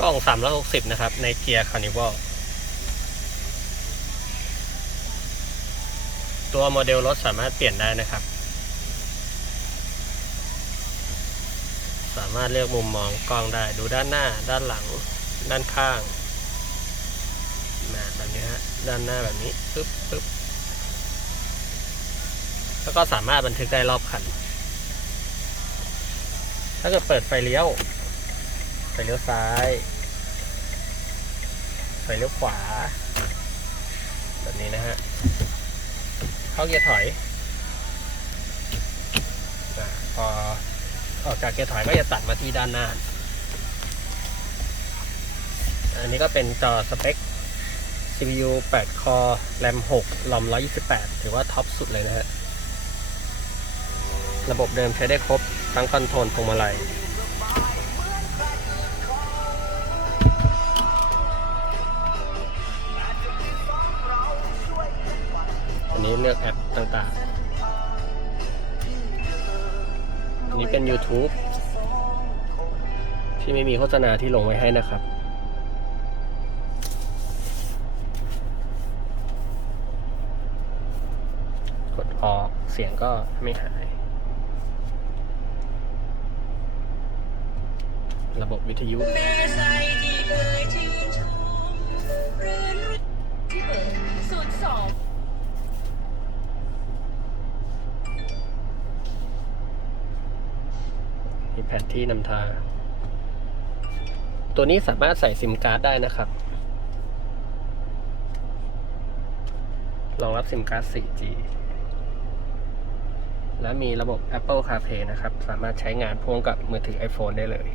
กล้อง 360 นะครับ ในเกียร์คาร์นิวัลตัวโมเดลรถสามารถเปลี่ยนได้นะครับ สามารถเลือกมุมมองกล้องได้ดูด้านหน้า ด้านหลัง ด้านข้างแบบนี้ฮะด้านหน้าแบบนี้ปึ๊บปึ๊บแล้วก็สามารถบันทึกได้รอบคัน ถ้าเกิดเปิดไฟเลี้ยว ไฟเลี้ยวซ้ายไฟเลี้ยวขวา แบบนี้นะฮะ เข้าเกียร์ถอยอพอออกจากเกียร์ถอยก็จะตัดมาที่ด้านหน้า อันนี้ก็เป็นจอสเปค CPU 8 คอ RAM 6 ROM 128 ถือว่าท็อปสุดเลยนะฮะ ระบบเดิมใช้ได้ครบทั้งคอนโทรลพวงมาลัย ลือกแอปต่างๆ อันนี้เป็น YouTube ที่ไม่มีโฆษณาที่ลงไว้ให้นะครับ กดออกเสียงก็ไม่หาย ระบบวิทยุที่เคยชื่นชมเรื่อนที่เบอร์ศูนย์สอง แผนที่นำทาง ตัวนี้สามารถใส่ซิมการ์ดได้นะครับรองรับซิมการ์ด 4G และมีระบบ Apple CarPlay นะครับ สามารถใช้งานพ่วงกับมือถือ iPhone ได้เลย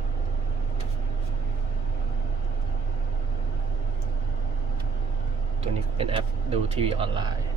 ตัวนี้เป็นแอปดูทีวีออนไลน์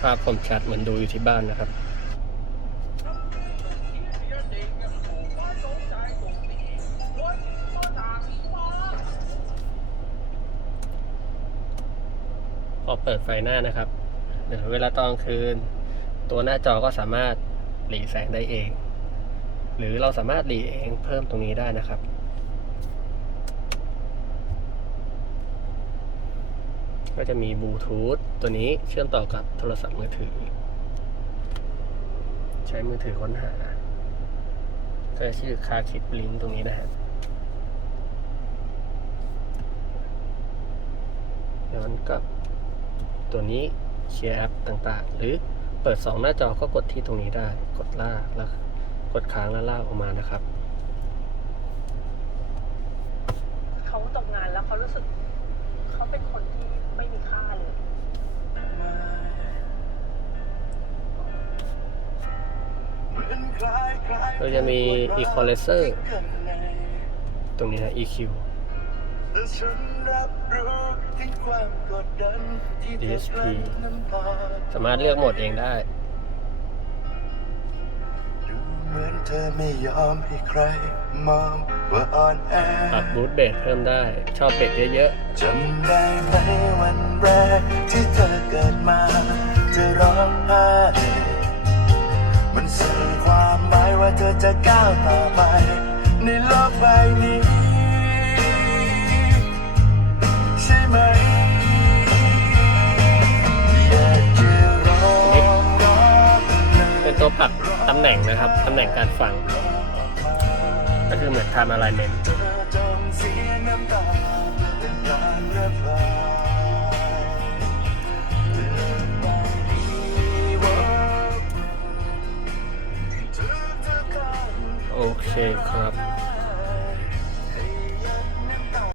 ภาพคมชัดเหมือนดูอยู่ที่บ้านนะครับ พอเปิดไฟหน้านะครับหรือเวลาตอนคืน ตัวหน้าจอก็สามารถหลีแสงได้เอง หรือเราสามารถหลีเองเพิ่มตรงนี้ได้นะครับ ก็จะมีบลูทูธตัวนี้เชื่อมต่อกับโทรศัพท์มือถือ ใช้มือถือค้นหาก็ชื่อคาคิดลิงตรงนี้นะฮะย้อนกับตัวนี้เชียร์แอปต่างๆ หรือเปิด 2 หน้าจอก็กดที่ตรงนี้ได้ กดลากแล้วกดค้างแล้วลากออกมานะครับ เขาตกงานแล้วเขารู้สึก เขาเป็นคนที่ไม่มีค่าเลยก็จะมี equalizer ตรงนี้นะ EQ DSP สามารถเลือกโหมดเองได้ดู เหมือนเธอไม่ยอมให้ใครมองว่าอ่อนแอปรับบูทเบสเพิ่มได้ ชอบเบสเยอะจำได้ไหมวันแรกที่เธอเกิดมาจะร้องไห้มันสื่อความหมายว่าเธอจะก้าวต่อไปในโลกใบนี้ ใช่ไหมำแหน่งนะครับตำแหน่งการฟัง ก็คือเหมือน time alignment เธอะไรเนี้ว่าทุกๆครั้งโอเคครับ